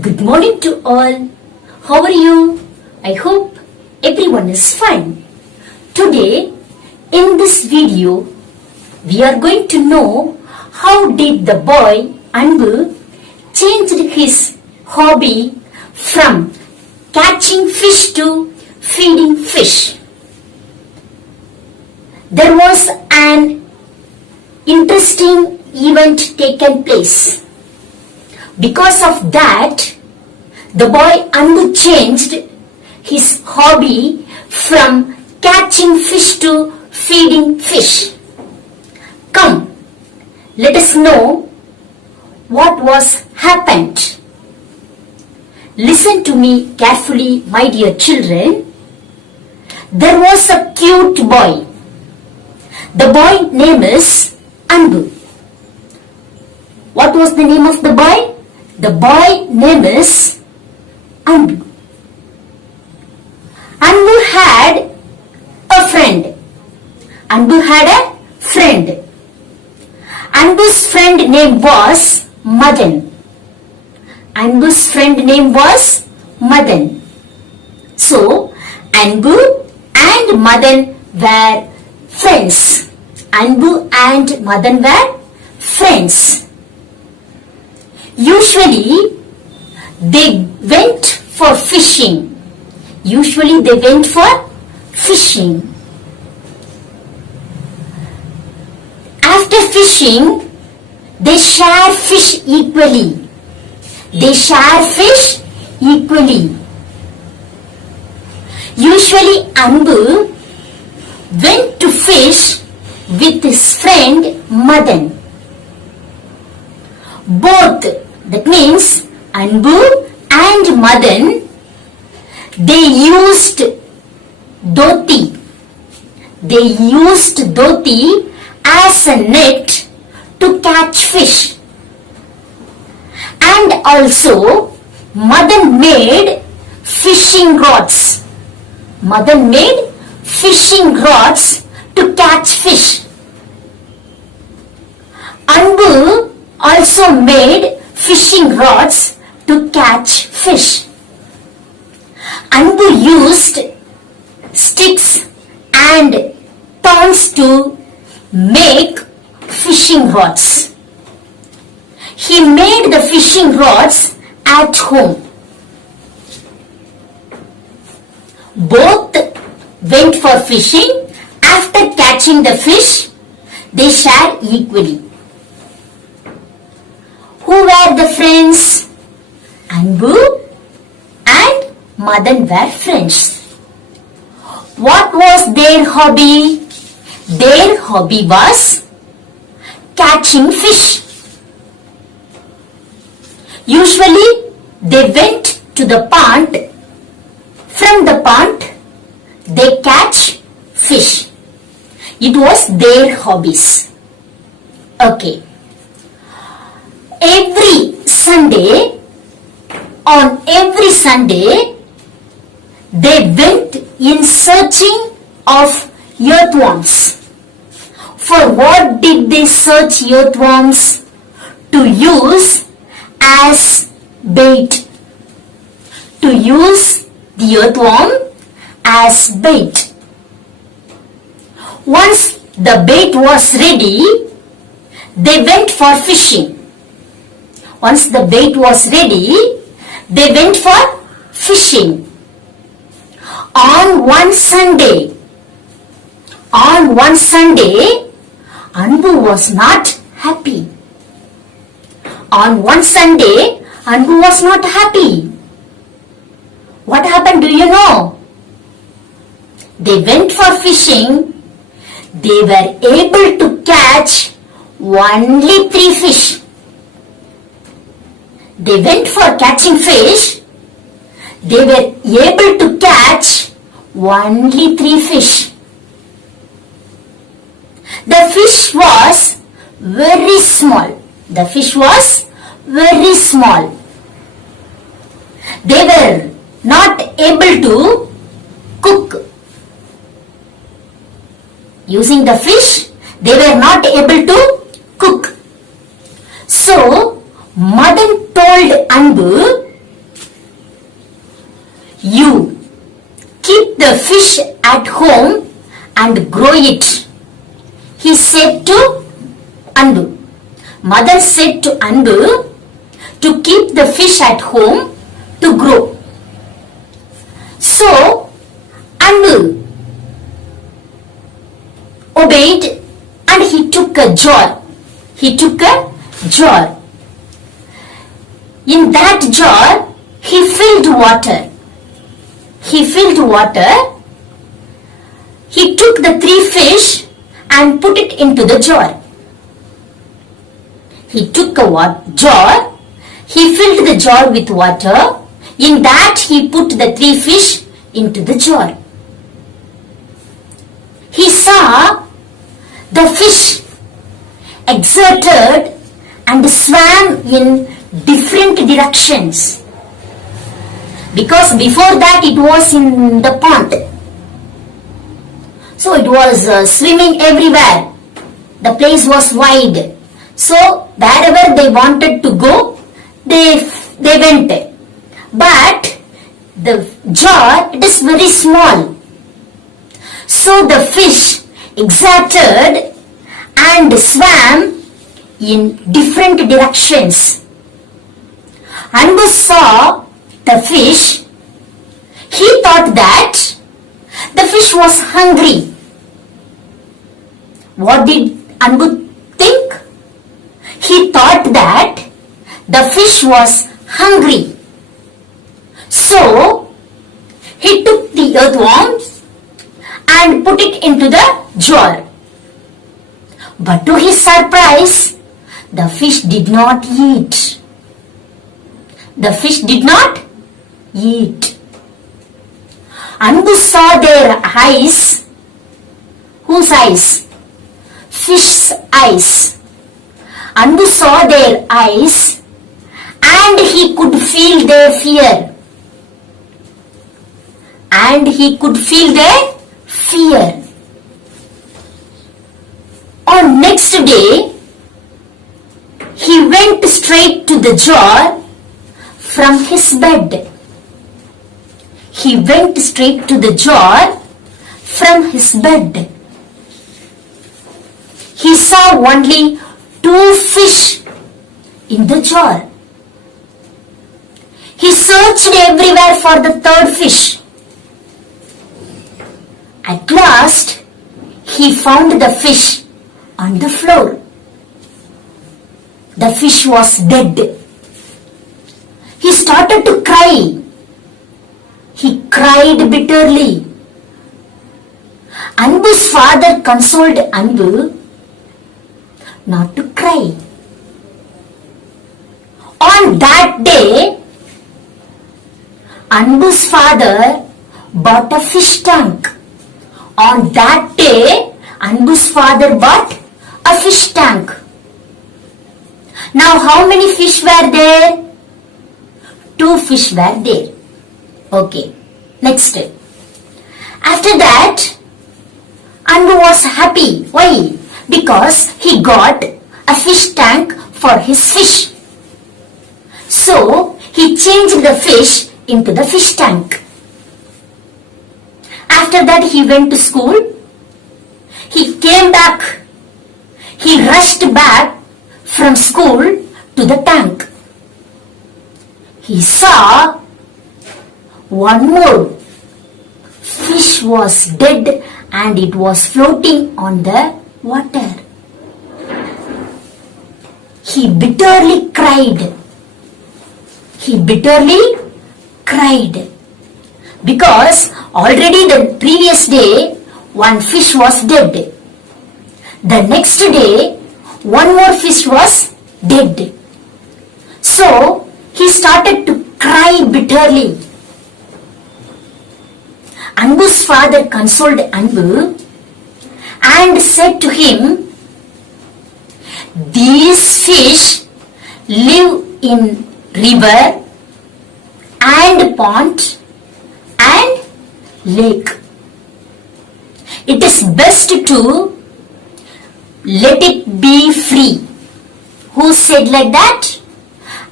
Good morning to all. How are you? I hope everyone is fine. Today, in this video, we are going to know how did the boy Anbu changed his hobby from catching fish to feeding fish. There was an interesting event taken place. Because of that, the boy Anbu changed his hobby from catching fish to feeding fish. Come, let us know what was happened. Listen to me carefully, my dear children. There was a cute boy. The boy name is Anbu. What was the name of the boy? The boy name is Anbu. Anbu had a friend. Anbu had a friend. Anbu's friend name was Madan. Anbu's friend name was Madan. So, Anbu and Madan were friends. Anbu and Madan were friends. Usually, they went for fishing. Usually, they went for fishing. After fishing, they share fish equally. They share fish equally. Usually, Anbu went to fish with his friend Madan. Both, that means Anbu and Madan, they used dhoti. They used dhoti as a net to catch fish. And also, Madan made fishing rods. Madan made fishing rods to catch fish. Anbu also made fishing rods to catch fish. Anbu used sticks and thorns to make fishing rods. He made the fishing rods at home. Both went for fishing. After catching the fish, they share equally. Who were the friends? Anbu and Madan were friends. What was their hobby? Their hobby was catching fish. Usually, they went to the pond. From the pond, they catch fish. It was their hobbies. Okay. On every Sunday, they went in searching of earthworms. For what did they search earthworms? To use as bait. To use the earthworm as bait. Once the bait was ready, they went for fishing. Once the bait was ready, they went for fishing. On one Sunday, Anbu was not happy. On one Sunday, Anbu was not happy. What happened, do you know? They went for fishing. They were able to catch only 3 fish. They went for catching fish. They were able to catch only 3 fish. The fish was very small. The fish was very small. They were not able to cook. Using the fish, they were not able to cook. So, Madan told Anbu You keep the fish at home and grow it, he said to Anbu. Mother said to Anbu to keep the fish at home to grow. So Anbu obeyed and he took a jar. In that jar he filled water. He took the 3 fish and put it into the jar. He took a jar, he filled the jar with water. In that he put the 3 fish into the jar. He saw the fish exerted and swam in different directions. Because before that it was in the pond. So it was swimming everywhere. The place was wide. So wherever they wanted to go, they went. But the jar, it is very small. So the fish exerted and swam in different directions. Anbu saw the fish. He thought that the fish was hungry. What did Anbu think? He thought that the fish was hungry. So he took the earthworms and put it into the jar. But to his surprise, the fish did not eat. Anbu saw their eyes. Whose eyes? Fish's eyes. Anbu saw their eyes and he could feel their fear. On next day, he went straight to the jar from his bed. He saw only 2 fish in the jar. He searched everywhere for the 3rd fish. At last, he found the fish on the floor. The fish was dead. He started to cry. He cried bitterly. Anbu's father consoled Anbu not to cry. On that day, Anbu's father bought a fish tank. Now how many fish were there? 2 fish were there. Okay, next. After that, Anbu was happy. Why? Because he got a fish tank for his fish. So he changed the fish into the fish tank. After that he went to school. He came back. He rushed back from school to the tank. He saw one more fish was dead and it was floating on the water. He bitterly cried. Because already the previous day one fish was dead. The next day one more fish was dead. So he started to cry bitterly. Anbu's father consoled Anbu and said to him, "These fish live in river and pond and lake. It is best to let it be free." Who said like that?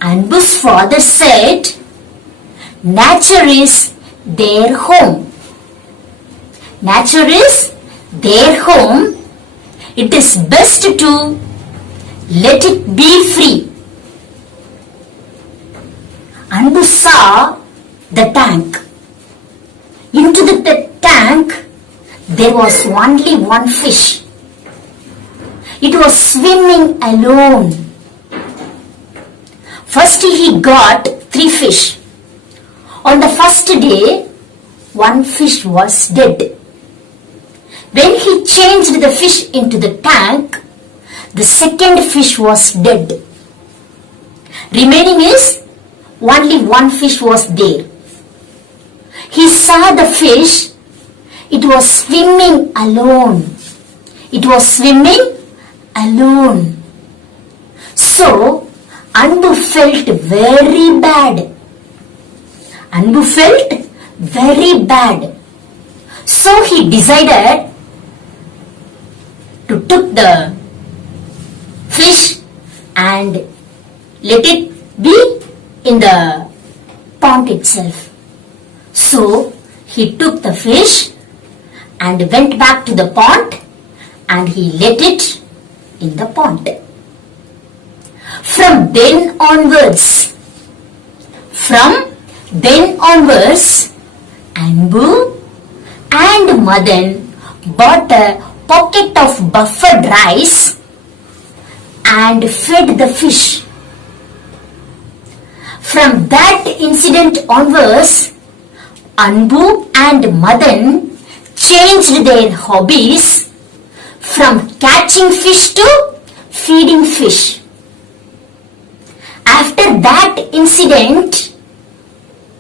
Anbu's father said, "Nature is their home. Nature is their home. It is best to let it be free. Anbu saw the tank. Into the tank there was only one fish. It was swimming alone. First he got 3 fish. On the first day, 1 fish was dead. When he changed the fish into the tank, the second fish was dead. Remaining is only 1 fish was there. He saw the fish. It was swimming alone. It was swimming alone. So, Anbu felt very bad. Anbu felt very bad. So he decided to took the fish and let it be in the pond itself. So he took the fish and went back to the pond and he let it in the pond. From then onwards, Anbu and Madan bought a pocket of buffered rice and fed the fish. From that incident onwards, Anbu and Madan changed their hobbies from catching fish to feeding fish. After that incident,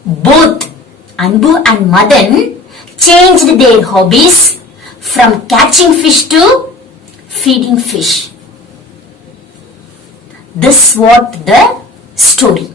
both Anbu and Madan changed their hobbies from catching fish to feeding fish. This was the story.